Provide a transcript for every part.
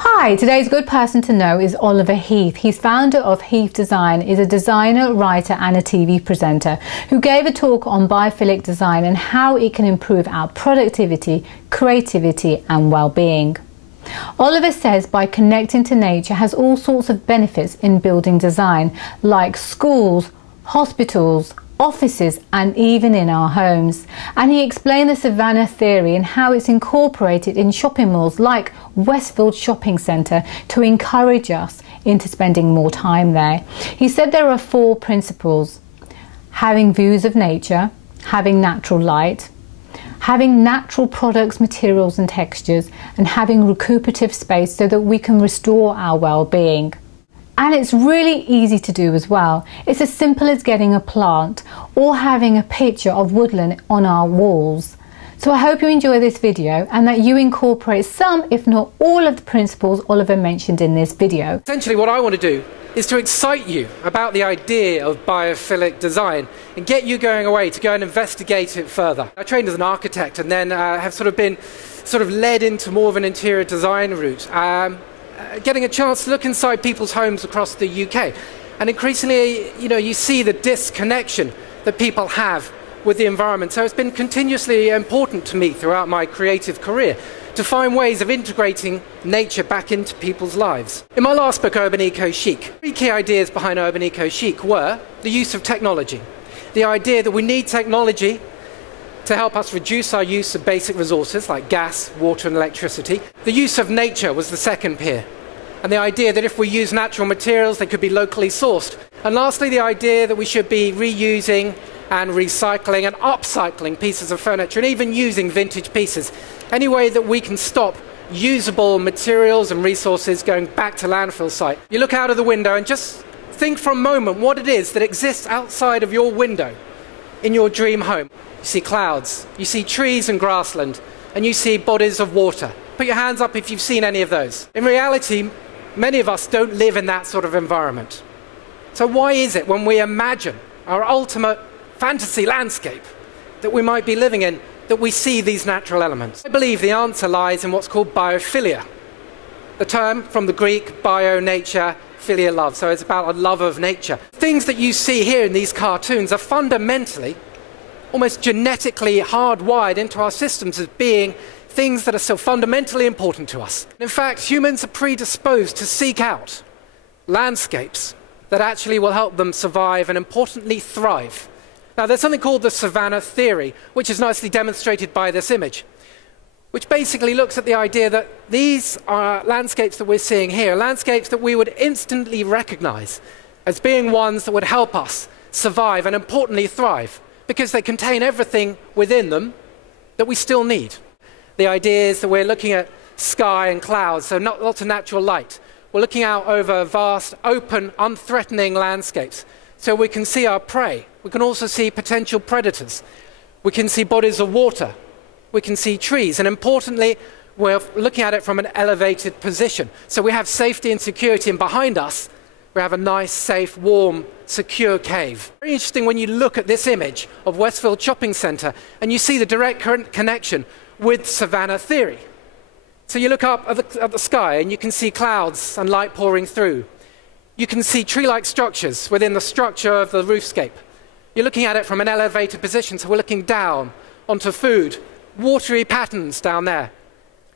Hi, today's good person to know is Oliver Heath. He's founder of Heath Design, is a designer, writer and a TV presenter who gave a talk on biophilic design and how it can improve our productivity, creativity and well-being. Oliver says by connecting to nature has all sorts of benefits in building design, like schools, hospitals, offices and even in our homes. And he explained the savannah theory and how it's incorporated in shopping malls like Westfield Shopping Centre to encourage us into spending more time there. He said there are 4 principles: having views of nature, having natural light, having natural products, materials and textures, and having recuperative space so that we can restore our well-being. And it's really easy to do as well. It's as simple as getting a plant or having a picture of woodland on our walls. So I hope you enjoy this video and that you incorporate some, if not all, of the principles Oliver mentioned in this video. Essentially what I want to do is to excite you about the idea of biophilic design and get you going away to go and investigate it further. I trained as an architect and then have been led into more of an interior design route. Getting a chance to look inside people's homes across the UK. And increasingly, you see the disconnection that people have with the environment. So it's been continuously important to me throughout my creative career to find ways of integrating nature back into people's lives. In my last book, Urban Eco Chic, 3 key ideas behind Urban Eco Chic were the use of technology. The idea that we need technology to help us reduce our use of basic resources like gas, water and electricity. The use of nature was the second pier. And the idea that if we use natural materials, they could be locally sourced. And lastly, the idea that we should be reusing and recycling and upcycling pieces of furniture and even using vintage pieces. Any way that we can stop usable materials and resources going back to landfill site. You look out of the window and just think for a moment what it is that exists outside of your window in your dream home. You see clouds, you see trees and grassland, and you see bodies of water. Put your hands up if you've seen any of those. In reality, many of us don't live in that sort of environment. So why is it when we imagine our ultimate fantasy landscape that we might be living in, that we see these natural elements? I believe the answer lies in what's called biophilia. The term from the Greek, bio, nature, philia, love. So it's about a love of nature. Things that you see here in these cartoons are fundamentally, almost genetically hardwired into our systems as being things that are so fundamentally important to us. In fact, humans are predisposed to seek out landscapes that actually will help them survive and importantly thrive. Now there's something called the savannah theory, which is nicely demonstrated by this image, which basically looks at the idea that these are landscapes that we're seeing here, landscapes that we would instantly recognize as being ones that would help us survive and importantly thrive, because they contain everything within them that we still need. The idea is that we're looking at sky and clouds, so not lots of natural light. We're looking out over vast, open, unthreatening landscapes, so we can see our prey. We can also see potential predators. We can see bodies of water. We can see trees, and importantly, we're looking at it from an elevated position. So we have safety and security, and behind us, we have a nice, safe, warm, secure cave. Very interesting when you look at this image of Westfield Shopping Centre and you see the direct connection with savannah theory. So you look up at the sky and you can see clouds and light pouring through. You can see tree-like structures within the structure of the roofscape. You're looking at it from an elevated position, so we're looking down onto food, watery patterns down there,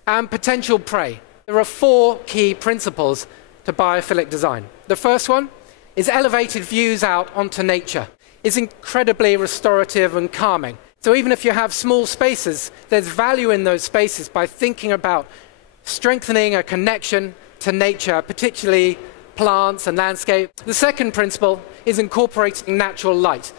and potential prey. There are 4 key principles to biophilic design. The first one is elevated views out onto nature. It's incredibly restorative and calming. So even if you have small spaces, there's value in those spaces by thinking about strengthening a connection to nature, particularly plants and landscape. The second principle is incorporating natural light.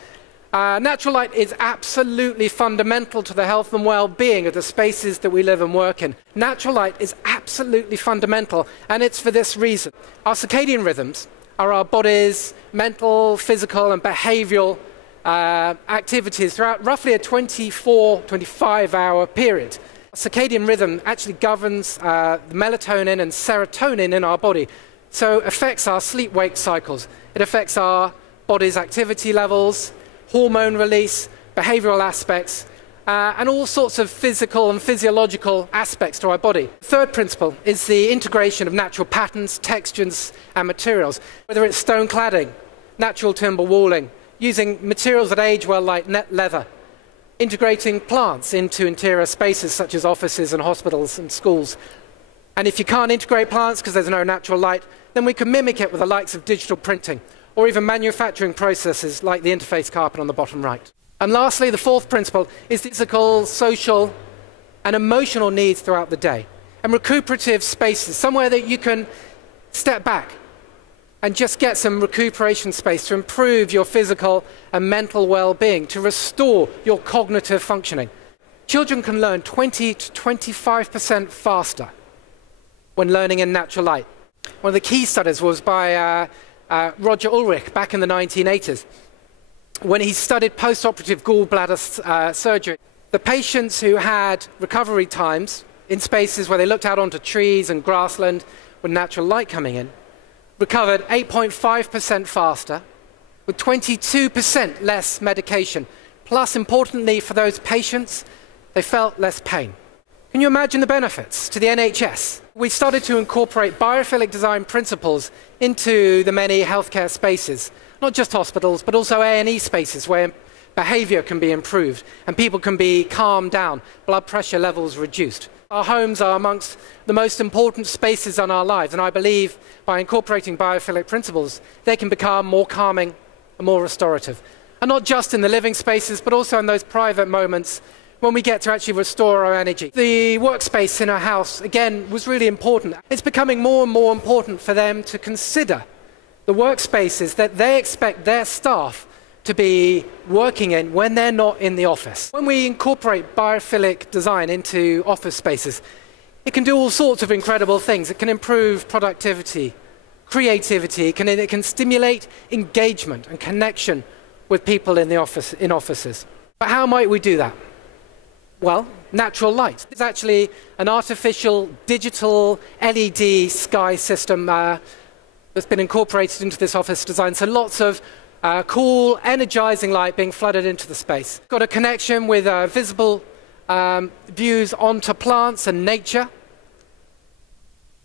Natural light is absolutely fundamental to the health and well-being of the spaces that we live and work in. Natural light is absolutely fundamental, and it's for this reason. Our circadian rhythms are our body's mental, physical and behavioral activities throughout roughly a 24-25 hour period. Circadian rhythm actually governs the melatonin and serotonin in our body, so it affects our sleep-wake cycles. It affects our body's activity levels, hormone release, behavioral aspects, and all sorts of physical and physiological aspects to our body. The third principle is the integration of natural patterns, textures and materials, whether it's stone cladding, natural timber walling, using materials that age well like net leather, integrating plants into interior spaces such as offices and hospitals and schools. And if you can't integrate plants because there's no natural light, then we can mimic it with the likes of digital printing or even manufacturing processes like the interface carpet on the bottom right. And lastly, the fourth principle is physical, social and emotional needs throughout the day. And recuperative spaces, somewhere that you can step back and just get some recuperation space to improve your physical and mental well-being, to restore your cognitive functioning. Children can learn 20 to 25% faster when learning in natural light. One of the key studies was by Roger Ulrich back in the 1980s, when he studied post-operative gallbladder surgery. The patients who had recovery times in spaces where they looked out onto trees and grassland with natural light coming in, recovered 8.5% faster, with 22% less medication. Plus, importantly for those patients, they felt less pain. Can you imagine the benefits to the NHS? We started to incorporate biophilic design principles into the many healthcare spaces, not just hospitals, but also A&E spaces where behavior can be improved and people can be calmed down, blood pressure levels reduced. Our homes are amongst the most important spaces in our lives, and I believe by incorporating biophilic principles, they can become more calming and more restorative. And not just in the living spaces, but also in those private moments when we get to actually restore our energy. The workspace in our house, again, was really important. It's becoming more and more important for them to consider the workspaces that they expect their staff to be working in when they're not in the office. When we incorporate biophilic design into office spaces, it can do all sorts of incredible things. It can improve productivity, creativity, it can stimulate engagement and connection with people in the offices. But how might we do that? Well, natural light. It's actually an artificial digital LED sky system that's been incorporated into this office design. So lots of cool, energizing light being flooded into the space. Got a connection with visible views onto plants and nature.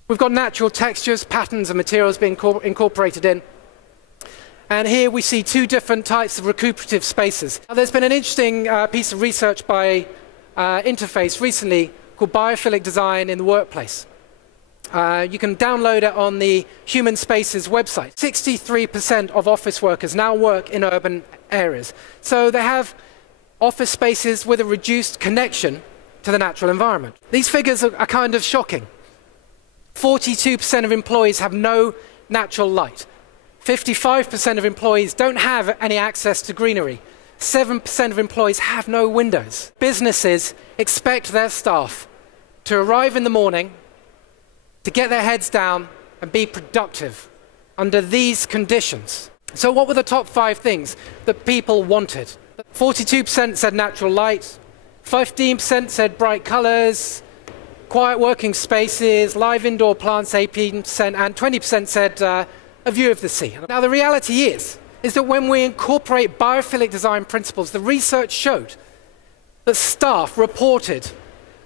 We've got natural textures, patterns and materials being incorporated in. And here we see two different types of recuperative spaces. Now, there's been an interesting piece of research by Interface recently called Biophilic Design in the Workplace. You can download it on the Human Spaces website. 63% of office workers now work in urban areas. So they have office spaces with a reduced connection to the natural environment. These figures are kind of shocking. 42% of employees have no natural light. 55% of employees don't have any access to greenery. 7% of employees have no windows. Businesses expect their staff to arrive in the morning, to get their heads down and be productive under these conditions. So what were the top 5 things that people wanted? 42% said natural light, 15% said bright colors, quiet working spaces, live indoor plants 18%, and 20% said a view of the sea. Now the reality is that when we incorporate biophilic design principles, the research showed that staff reported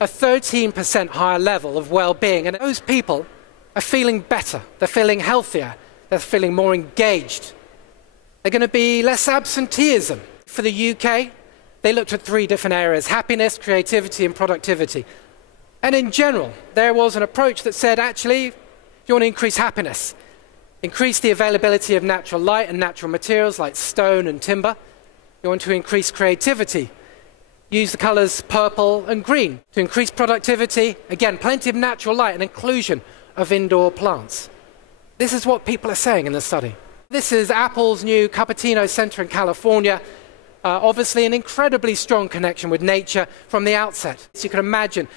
a 13% higher level of well-being, and those people are feeling better, they're feeling healthier, they're feeling more engaged. They're going to be less absenteeism. For the UK, they looked at 3 different areas: happiness, creativity and productivity. And in general, there was an approach that said, actually, if you want to increase happiness, increase the availability of natural light and natural materials like stone and timber. You want to increase creativity, use the colors purple and green. To increase productivity, again, plenty of natural light and inclusion of indoor plants. This is what people are saying in the study. This is Apple's new Cupertino Center in California. Obviously an incredibly strong connection with nature from the outset. So you can imagine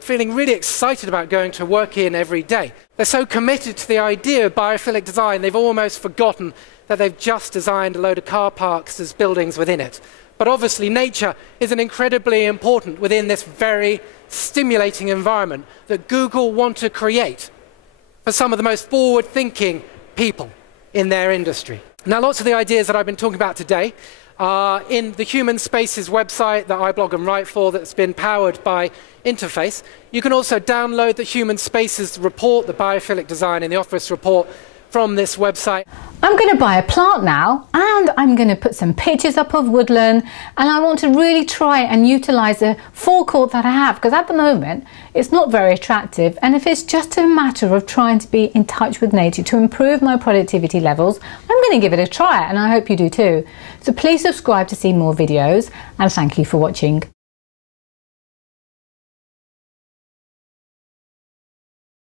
feeling really excited about going to work in every day. They're so committed to the idea of biophilic design, they've almost forgotten that they've just designed a load of car parks as buildings within it. But obviously nature is an incredibly important within this very stimulating environment that Google want to create for some of the most forward-thinking people in their industry. Now, lots of the ideas that I've been talking about today are in the Human Spaces website that I blog and write for, that's been powered by Interface. You can also download the Human Spaces report, the Biophilic Design in the Office report, from this website. I'm going to buy a plant now, and I'm going to put some pictures up of woodland, and I want to really try and utilise the forecourt that I have, because at the moment it's not very attractive, and if it's just a matter of trying to be in touch with nature to improve my productivity levels, I'm going to give it a try, and I hope you do too. So please subscribe to see more videos, and thank you for watching.